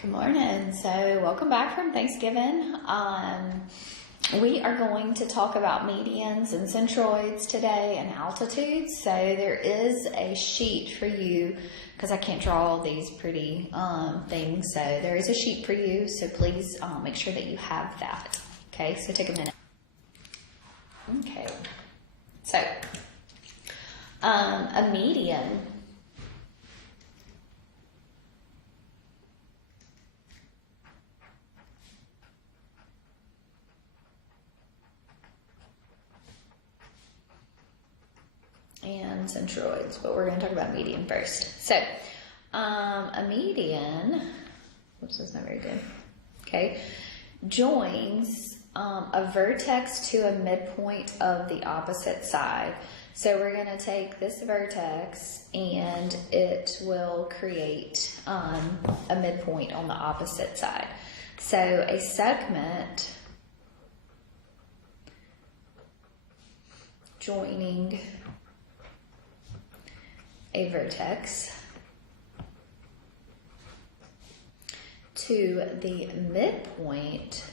Good morning. So welcome back from Thanksgiving. We are going to talk about medians and centroids today and altitudes. So there is a sheet for you because I can't draw all these pretty things. So there is a sheet for you. So please make sure that you have that. Okay, so take a minute. Okay, so a median and centroids, but we're going to talk about median first. So, a median, whoops, that's not very good. Okay, joins a vertex to a midpoint of the opposite side. So we're going to take this vertex and it will create a midpoint on the opposite side. So a segment joining a vertex to the midpoint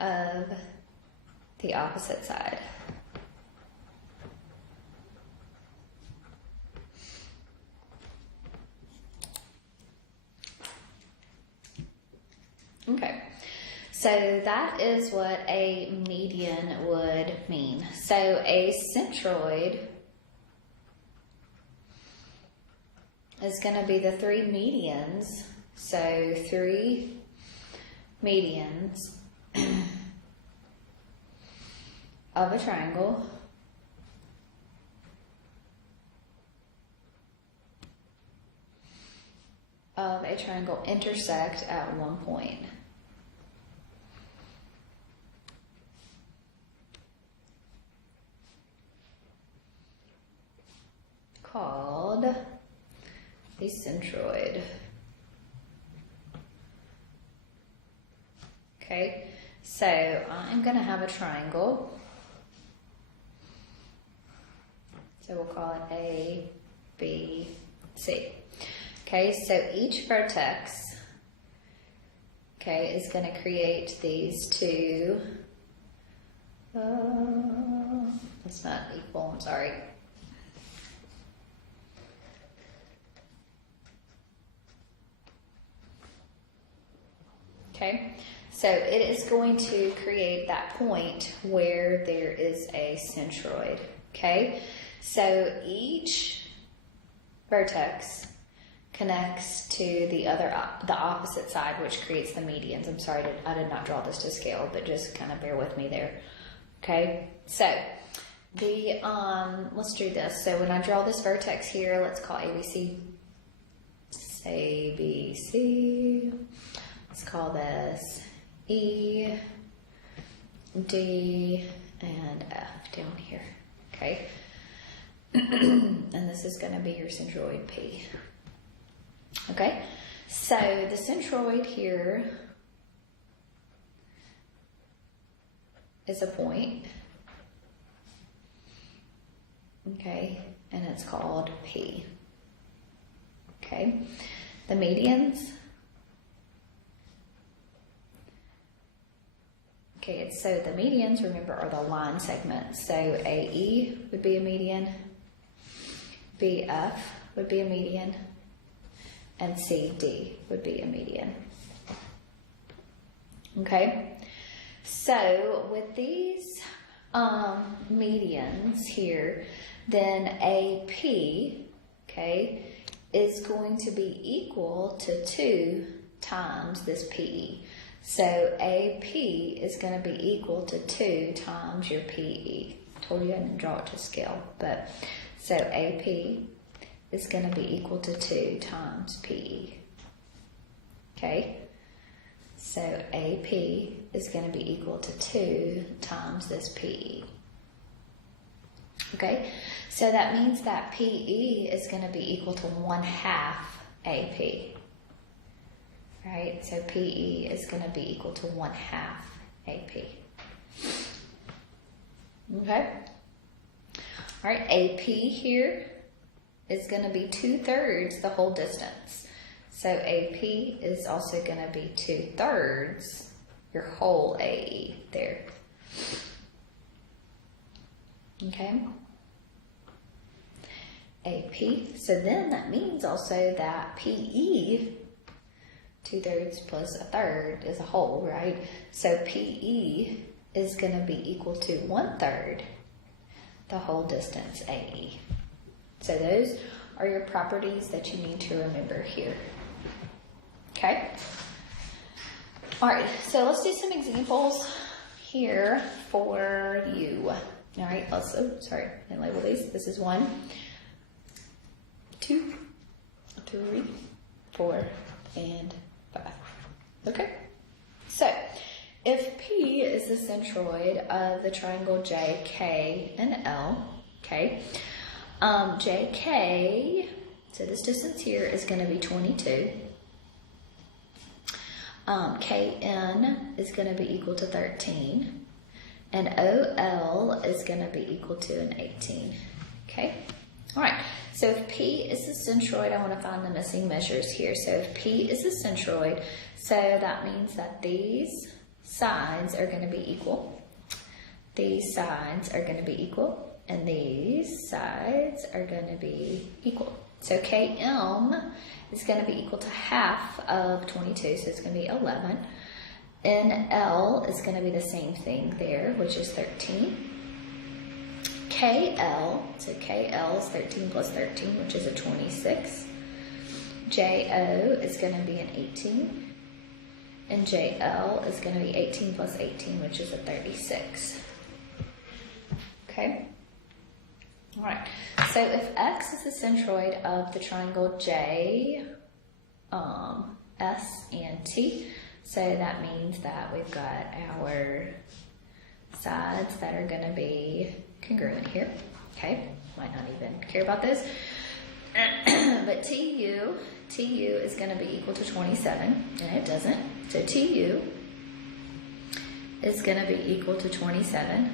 of the opposite side. Okay. So that is what a median would mean. So a centroid is going to be the three medians. So three medians of a triangle intersect at one point. Called a centroid. Okay, so I'm going to have a triangle. So we'll call it A, B, C. Okay, so each vertex, okay, is going to create these two. That's not equal, I'm sorry. Okay, so it is going to create that point where there is a centroid. Okay, so each vertex connects to the opposite side, which creates the medians. I'm sorry, I did not draw this to scale, but just kind of bear with me there. Okay, so the let's do this. So when I draw this vertex here, let's call ABC. ABC. Let's call this E, D, and F down here. Okay, and this is going to be your centroid P. Okay, so the centroid here is a point. Okay, and it's called P. Okay, the medians. Okay, so the medians, remember, are the line segments. So AE would be a median, BF would be a median, and CD would be a median. Okay, so with these medians here, then AP, okay, is going to be equal to 2 times this PE. So AP is going to be equal to 2 times your PE. Told you I didn't draw it to scale, but so AP is going to be equal to 2 times PE. Okay, so AP is going to be equal to 2 times this PE. Okay, so that means that PE is going to be equal to 1/2 AP. Right, so PE is going to be equal to 1/2 AP. Okay, all right, AP here is going to be 2/3 the whole distance. So AP is also going to be 2/3 your whole AE there. Okay. AP. So then that means also that PE, 2/3 plus 1/3 is a whole, right? So PE is going to be equal to 1/3 the whole distance AE. So those are your properties that you need to remember here. Okay? All right, so let's do some examples here for you. All right, let's, and label these. This is 1, 2, 3, 4, and 5. Okay? So, if P is the centroid of the triangle J, K, and L, okay, JK, so this distance here is going to be 22. KN is going to be equal to 13. And OL is going to be equal to an 18. Okay? All right. So if P is the centroid, I want to find the missing measures here. So if P is the centroid, so that means that these sides are going to be equal. These sides are going to be equal. And these sides are going to be equal. So KM is going to be equal to half of 22, so it's going to be 11. NL is going to be the same thing there, which is 13. KL, so KL is 13 plus 13, which is a 26. JO is going to be an 18. And JL is going to be 18 plus 18, which is a 36. Okay? All right, so if X is the centroid of the triangle J, S, and T, so that means that we've got our sides that are going to be congruent here. Okay, might not even care about this. But TU is going to be equal to 27, and it doesn't. So TU is going to be equal to 27.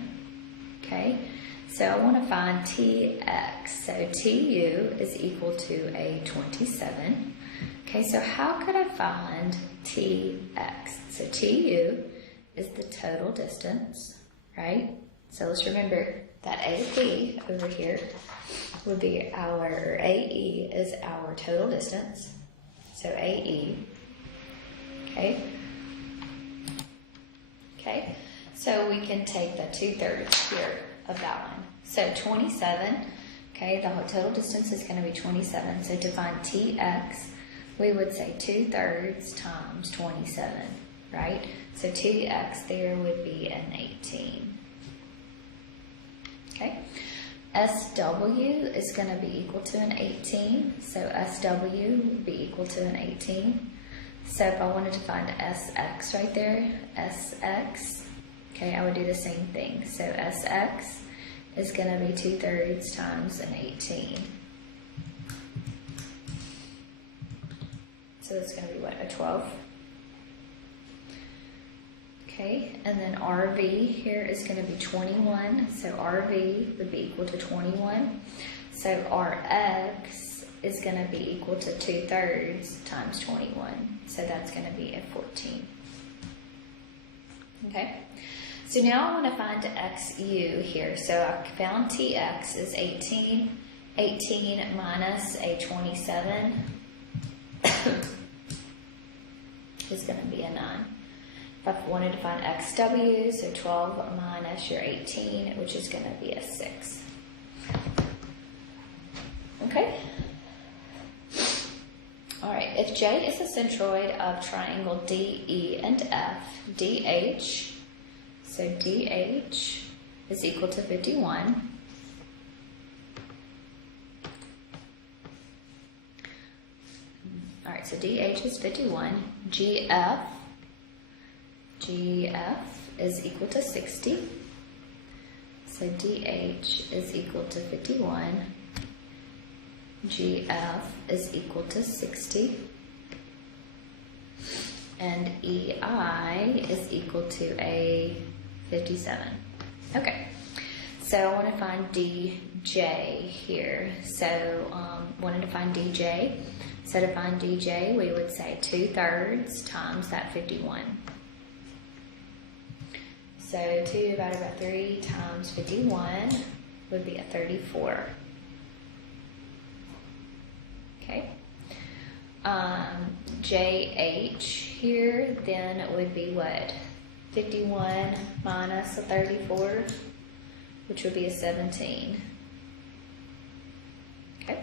Okay. So I want to find TX. So TU is equal to a 27. Okay, so how could I find TX? So TU is the total distance, right? So let's remember that AP over here would be our, AE is our total distance. So AE, okay? Okay, so we can take the 2/3 here of that one. So 27, okay, the whole total distance is going to be 27. So to find TX, we would say 2/3 times 27, right? So TX there would be an 18. Okay. SW is going to be equal to an 18. So SW would be equal to an 18. So if I wanted to find SX right there, SX, okay, I would do the same thing. So SX is going to be 2/3 times an 18. So it's going to be what, a 12? Okay, and then RV here is going to be 21. So RV would be equal to 21. So RX is going to be equal to 2/3 times 21. So that's going to be a 14. Okay. So now I want to find XU here. So I found TX is 18. 18 minus a 27 is going to be a 9. If I wanted to find XW, so 12 minus your 18, which is going to be a 6. Okay? All right, if J is the centroid of triangle DE and F, DH, so DH is equal to 51. All right, so DH is 51. GF is equal to 60. So DH is equal to 51. GF is equal to 60. And EI is equal to a 57. Okay, so So I want to find DJ here. So wanted to find DJ. So to find DJ, we would say 2/3 times that 51. So 2 divided by 3 times 51 would be a 34. Okay. JH here, then it would be what? 51 minus a 34, which would be a 17. Okay.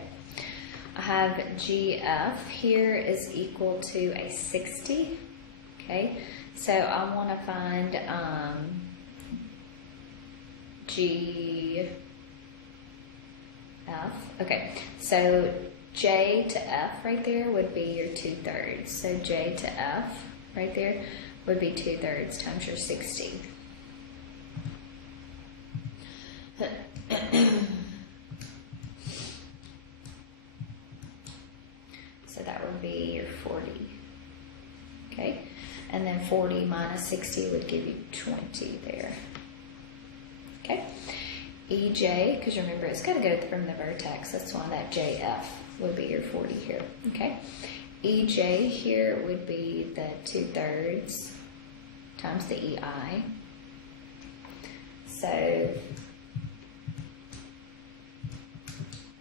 I have GF here is equal to a 60. Okay. So I want to find GF. Okay. So J to F right there would be your 2/3. So J to F right there would be 2/3 times your 60. So that would be your 40. Okay. And then 40 minus 60 would give you 20 there. Okay. EJ, because remember it's got to go from the vertex. That's why that JF would be your 40 here. Okay. EJ here would be the 2/3 times the EI. So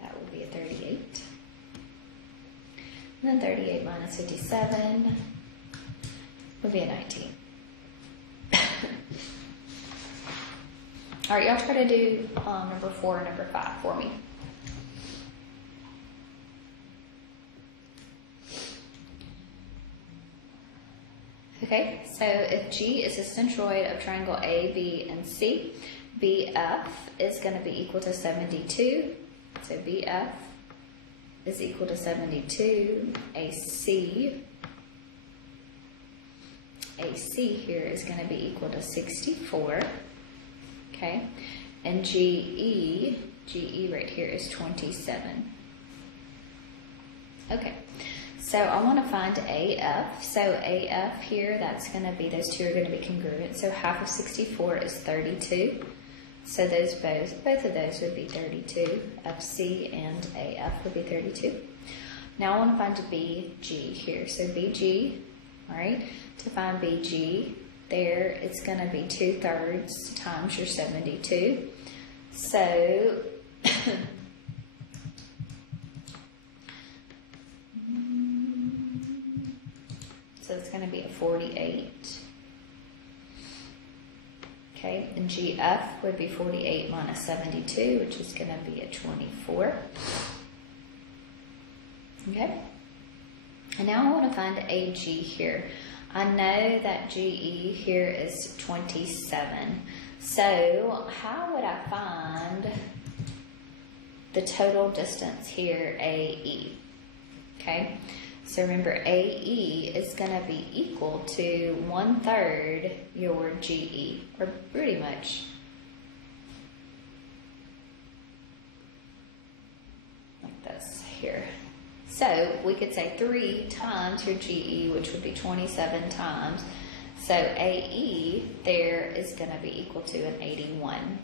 that would be a 38. And then 38 minus 57 would be a 19. All right, y'all try to do number 4 and number 5 for me. Okay, so if G is a centroid of triangle A, B, and C, BF is going to be equal to 72. So BF is equal to 72. AC here is going to be equal to 64. Okay, and GE right here is 27. Okay, so I want to find AF. So AF here, that's going to be, those two are going to be congruent. So half of 64 is 32. So those both of those would be 32. FC and AF would be 32. Now I want to find BG here. So BG, all right, to find BG, there it's going to be 2/3 times your 72. So it's going to be a 48. Okay, and GF would be 48 minus 72, which is going to be a 24. Okay, and now I want to find AG here. I know that GE here is 27. So how would I find the total distance here, AE? Okay, so remember AE is going to be equal to 1/3 your GE, or pretty much like this here. So we could say 3 times your GE, which would be 27 times. So AE there is going to be equal to an 81.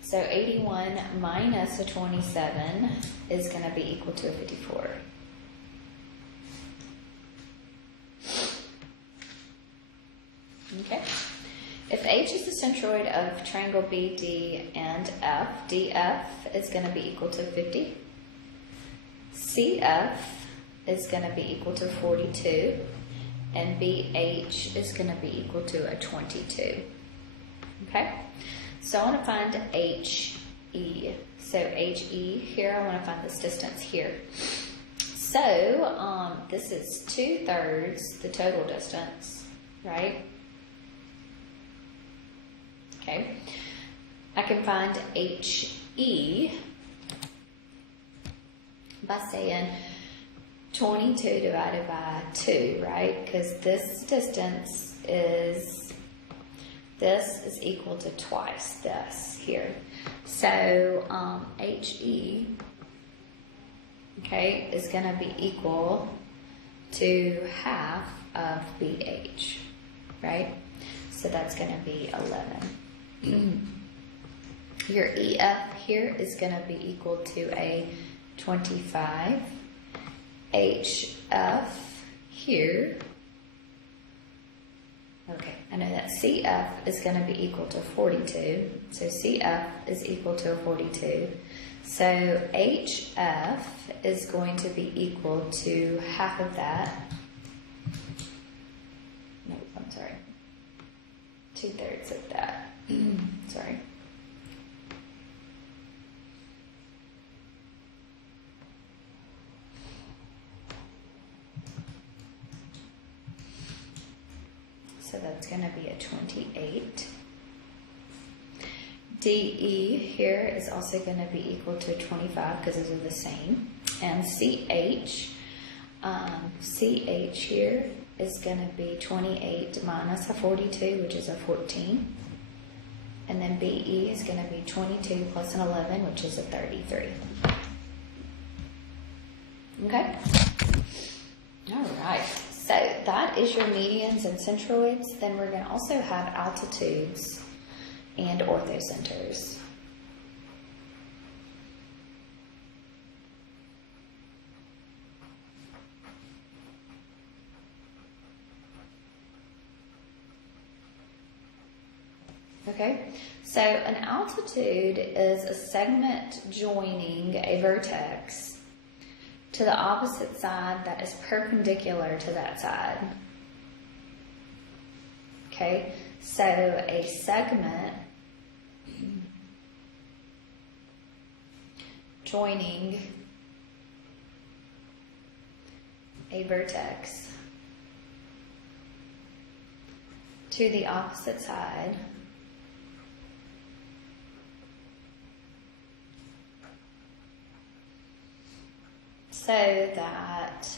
So 81 minus a 27 is going to be equal to a 54. Okay. If H is the centroid of triangle BD and F, DF is going to be equal to 50. CF is going to be equal to 42. And BH is going to be equal to a 22. Okay? So I want to find HE. So HE here, I want to find this distance here. So this is 2/3 the total distance, right? Okay. I can find HE by saying 22 divided by 2, right? Because this distance is equal to twice this here. So HE, okay, is going to be equal to half of BH, right? So that's going to be 11. your EF here is going to be equal to a 25. HF here, okay, I know that CF is going to be equal to 42. So CF is equal to a 42. So HF is going to be equal to half of that. No, I'm sorry. 2/3 of that. Sorry. So that's going to be a 28. DE here is also going to be equal to 25 because those are the same. And CH here is going to be 28 minus a 42, which is a 14. And then BE is going to be 22 plus an 11, which is a 33. Okay? All right. So that is your medians and centroids. Then we're going to also have altitudes and orthocenters. Okay, so an altitude is a segment joining a vertex to the opposite side that is perpendicular to that side. Okay, so a segment joining a vertex to the opposite side so that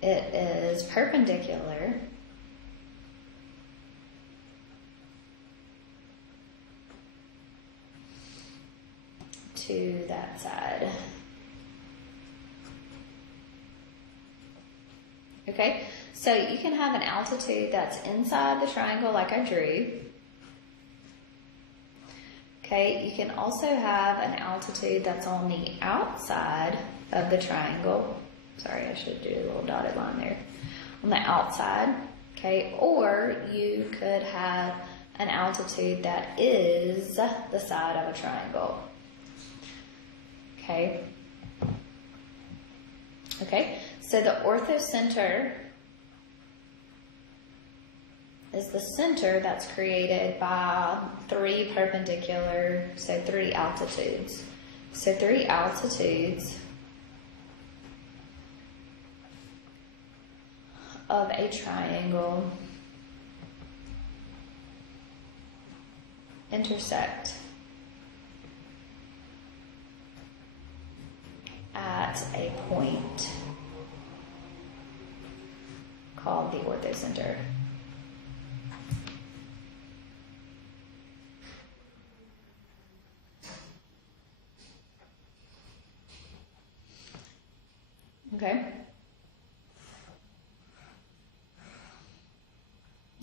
it is perpendicular to that side. Okay, so you can have an altitude that's inside the triangle like I drew. Okay, you can also have an altitude that's on the outside of the triangle. Sorry, I should do a little dotted line there. On the outside, okay, or you could have an altitude that is the side of a triangle. Okay. Okay, so the orthocenter is the center that's created by three perpendicular, so three altitudes. So three altitudes of a triangle intersect at a point called the orthocenter. Okay.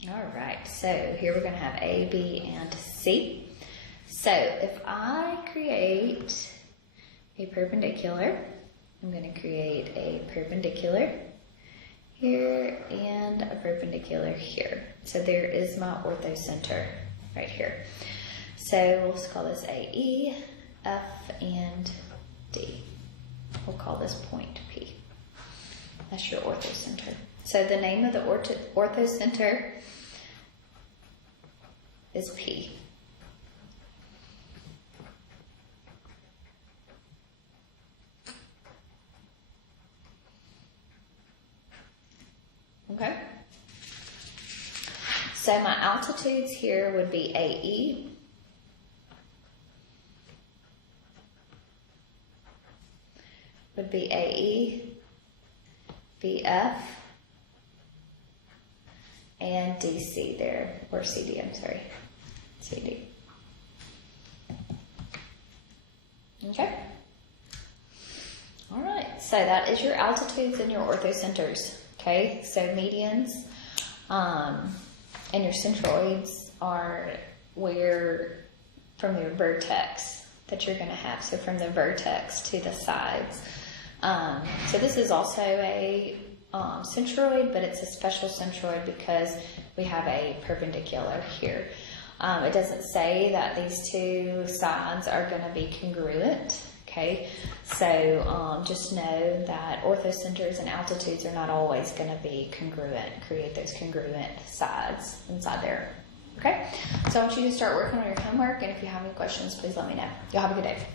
All right, so here we're going to have A, B, and C. So if I create a perpendicular, I'm going to create a perpendicular here and a perpendicular here. So there is my orthocenter right here. So we'll call this AE, F, and D. We'll call this point P. That's your orthocenter. So the name of the orthocenter is P. Okay? So my altitudes here would be AE, would be AE, BF, and DC there, or CD, I'm sorry, CD. Okay? All right, so that is your altitudes and your orthocenters. Okay, so medians and your centroids are from your vertex that you're going to have. So from the vertex to the sides. So this is also a centroid, but it's a special centroid because we have a perpendicular here. It doesn't say that these two sides are going to be congruent. Okay, so just know that orthocenters and altitudes are not always going to be congruent, create those congruent sides inside there. Okay, so I want you to start working on your homework, and if you have any questions, please let me know. Y'all have a good day.